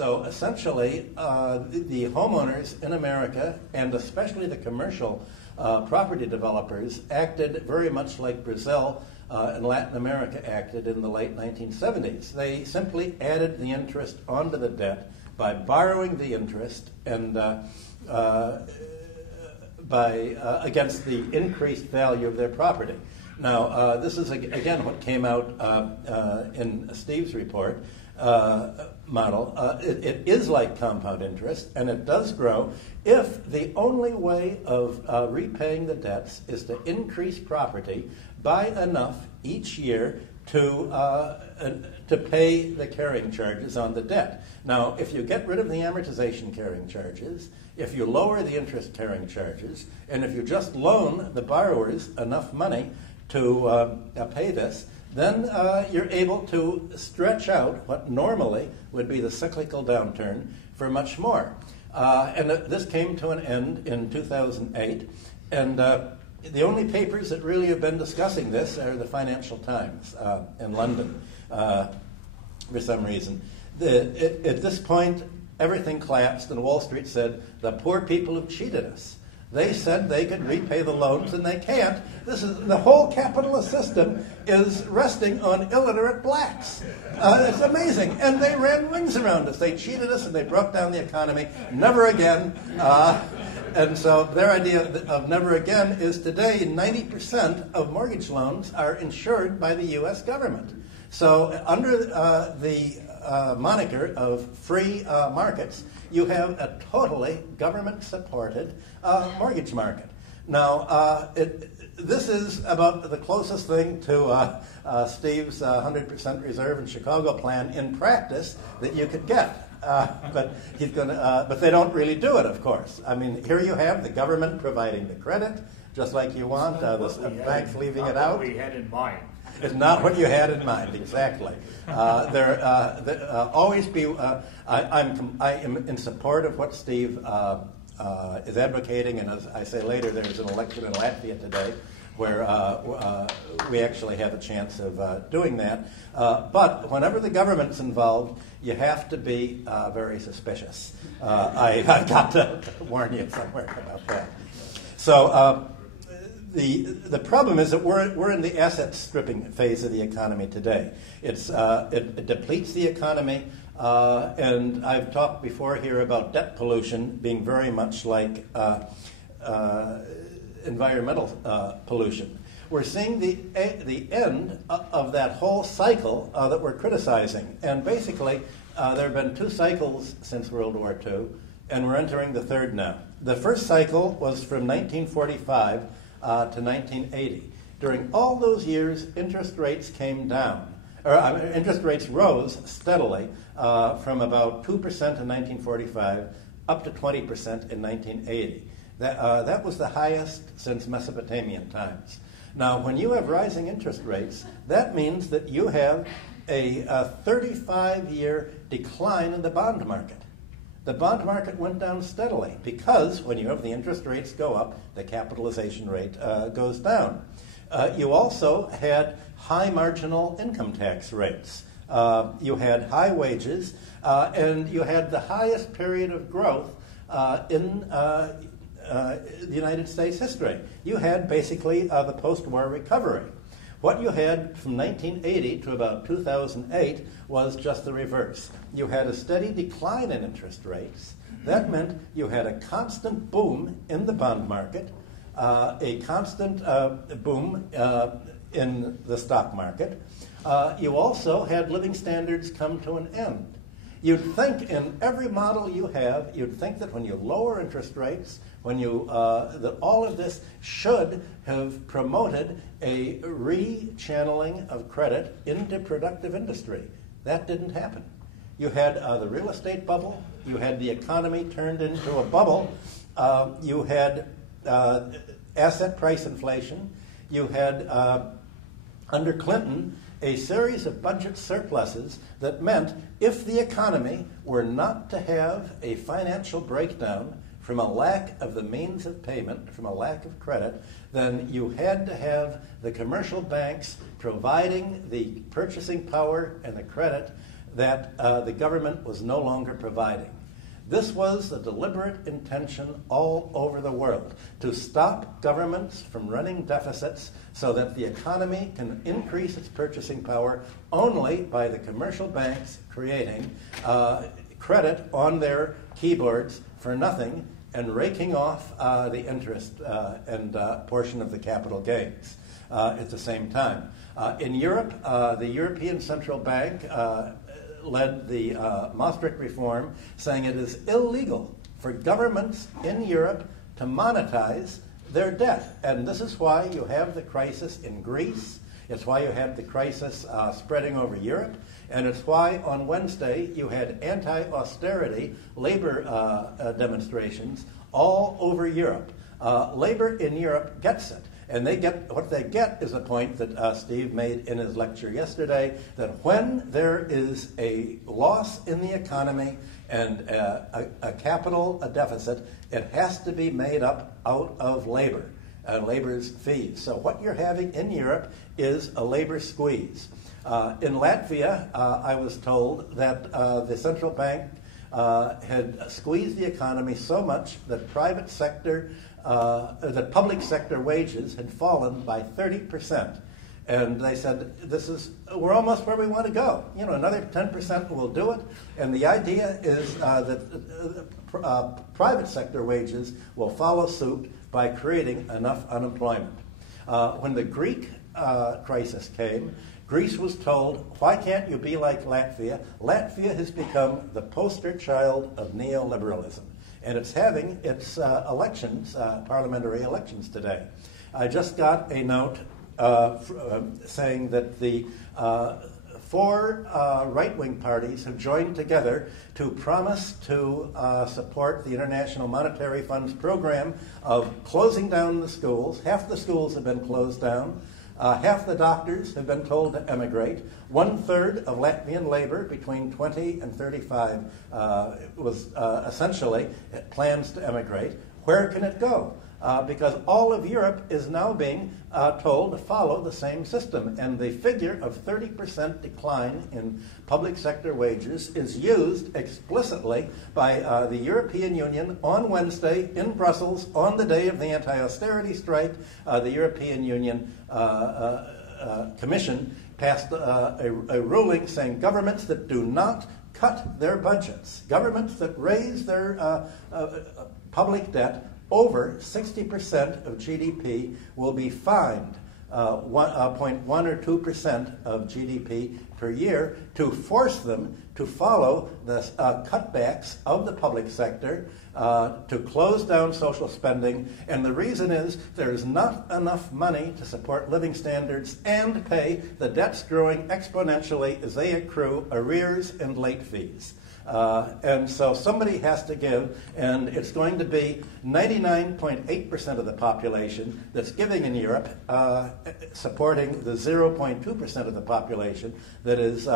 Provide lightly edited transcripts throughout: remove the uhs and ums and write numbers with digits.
So essentially, the homeowners in America, and especially the commercial property developers, acted very much like Brazil and Latin America acted in the late 1970s. They simply added the interest onto the debt by borrowing the interest and against the increased value of their property. Now, this is again what came out in Steve's report model. It is like compound interest, and it does grow if the only way of repaying the debts is to increase property by enough each year to pay the carrying charges on the debt. Now, if you get rid of the amortization carrying charges, if you lower the interest carrying charges, and if you just loan the borrowers enough money to pay this, then you're able to stretch out what normally would be the cyclical downturn for much more. And this came to an end in 2008, and the only papers that really have been discussing this are the Financial Times in London, for some reason. At this point, everything collapsed, and Wall Street said, the poor people have cheated us. They said they could repay the loans, and they can't. The whole capitalist system is resting on illiterate blacks. It's amazing. And they ran rings around us. They cheated us, and they broke down the economy. Never again. And so their idea of never again is today 90% of mortgage loans are insured by the U.S. government. So under the moniker of free markets, you have a totally government-supported mortgage market. Now, this is about the closest thing to Steve's 100% reserve and Chicago plan in practice that you could get. But they don't really do it, of course. I mean, here you have the government providing the credit, just like you want, the banks leaving it out. What we had in mind. It's not what you had in mind, exactly. Always be. I am in support of what Steve is advocating, and as I say later, there's an election in Latvia today where we actually have a chance of doing that. But whenever the government's involved, you have to be very suspicious. I've got to warn you somewhere about that. So. The problem is that we're in the asset stripping phase of the economy today. It depletes the economy, and I've talked before here about debt pollution being very much like environmental pollution. We're seeing the end of that whole cycle that we're criticizing, and basically there have been two cycles since World War II, and we're entering the third now. The first cycle was from 1945 to 1980. During all those years, interest rates came down, interest rates rose steadily from about 2% in 1945 up to 20% in 1980. That was the highest since Mesopotamian times. Now, when you have rising interest rates, that means that you have a 35-year decline in the bond market. The bond market went down steadily because when you have the interest rates go up, the capitalization rate goes down. You also had high marginal income tax rates. You had high wages, and you had the highest period of growth in the United States history. You had basically the post-war recovery. What you had from 1980 to about 2008 was just the reverse. You had a steady decline in interest rates. That meant you had a constant boom in the bond market, a constant boom in the stock market. You also had living standards come to an end. You'd think in every model you have, you'd think that when you lower interest rates, that all of this should have promoted a re-channeling of credit into productive industry. That didn't happen. You had the real estate bubble. You had the economy turned into a bubble. You had asset price inflation. You had, under Clinton, a series of budget surpluses that meant if the economy were not to have a financial breakdown from a lack of the means of payment, from a lack of credit, then you had to have the commercial banks providing the purchasing power and the credit that the government was no longer providing. This was the deliberate intention all over the world, to stop governments from running deficits so that the economy can increase its purchasing power only by the commercial banks creating credit on their keyboards for nothing and raking off the interest and portion of the capital gains at the same time. In Europe, the European Central Bank led the Maastricht reform, saying it is illegal for governments in Europe to monetize their debt. And this is why you have the crisis in Greece. It's why you have the crisis spreading over Europe. And it's why on Wednesday you had anti-austerity labor demonstrations all over Europe. Labor in Europe gets it. And what they get is a point that Steve made in his lecture yesterday, that when there is a loss in the economy and a capital deficit, it has to be made up out of labor, labor's fees. So what you're having in Europe is a labor squeeze. In Latvia, I was told that the central bank had squeezed the economy so much that that public sector wages had fallen by 30%. And they said, we're almost where we want to go. Another 10% will do it. And the idea is that private sector wages will follow suit by creating enough unemployment. When the Greek crisis came, Greece was told, why can't you be like Latvia? Latvia has become the poster child of neoliberalism. And it's having its parliamentary elections today. I just got a note saying that the four right-wing parties have joined together to promise to support the International Monetary Fund's program of closing down the schools. Half the schools have been closed down. Half the doctors have been told to emigrate. 1/3 of Latvian labor between 20 and 35 was essentially plans to emigrate. Where can it go? Because all of Europe is now being told to follow the same system. And the figure of 30% decline in public sector wages is used explicitly by the European Union on Wednesday in Brussels on the day of the anti-austerity strike. The European Union Commission passed a ruling saying governments that do not cut their budgets, governments that raise their public debt over 60% of GDP will be fined 0.1 or 2% of GDP per year to force them to follow the cutbacks of the public sector, to close down social spending. And the reason is there is not enough money to support living standards and pay the debts growing exponentially as they accrue arrears and late fees. And so somebody has to give, and it's going to be 99.8% of the population that's giving in Europe, supporting the 0.2% of the population that is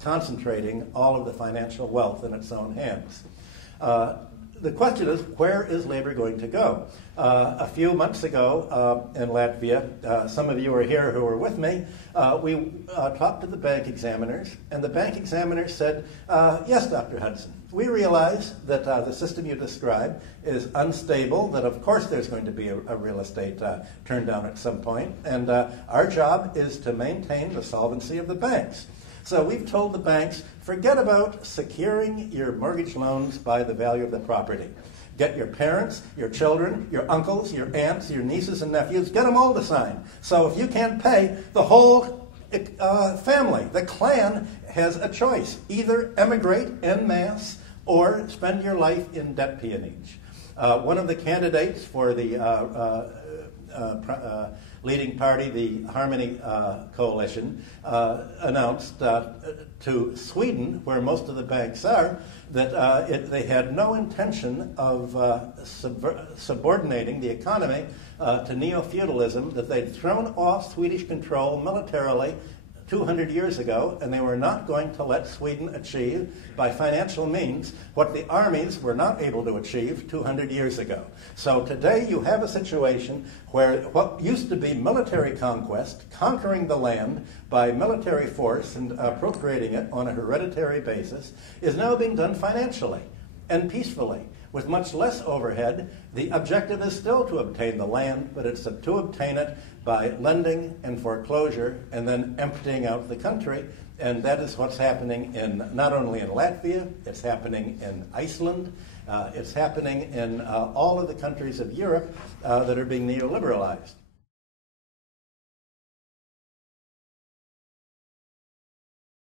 concentrating all of the financial wealth in its own hands. The question is, where is labor going to go? A few months ago in Latvia, some of you were here who were with me, we talked to the bank examiners, and the bank examiners said, yes, Dr. Hudson, we realize that the system you described is unstable, that of course there's going to be a real estate turn down at some point, and our job is to maintain the solvency of the banks. So we've told the banks, forget about securing your mortgage loans by the value of the property. Get your parents, your children, your uncles, your aunts, your nieces and nephews, get them all to sign. So if you can't pay, the whole family, the clan, has a choice. Either emigrate en masse or spend your life in debt peonage. One of the candidates for the leading party, the Harmony Coalition, announced to Sweden, where most of the banks are, that they had no intention of subordinating the economy to neo-feudalism, that they'd thrown off Swedish control militarily 200 years ago, and they were not going to let Sweden achieve, by financial means, what the armies were not able to achieve 200 years ago. So today you have a situation where what used to be military conquest, conquering the land by military force and appropriating it on a hereditary basis, is now being done financially and peacefully, with much less overhead. The objective is still to obtain the land, but it's to obtain it by lending and foreclosure and then emptying out the country. And that is what's happening not only in Latvia, it's happening in Iceland, it's happening in all of the countries of Europe that are being neoliberalized.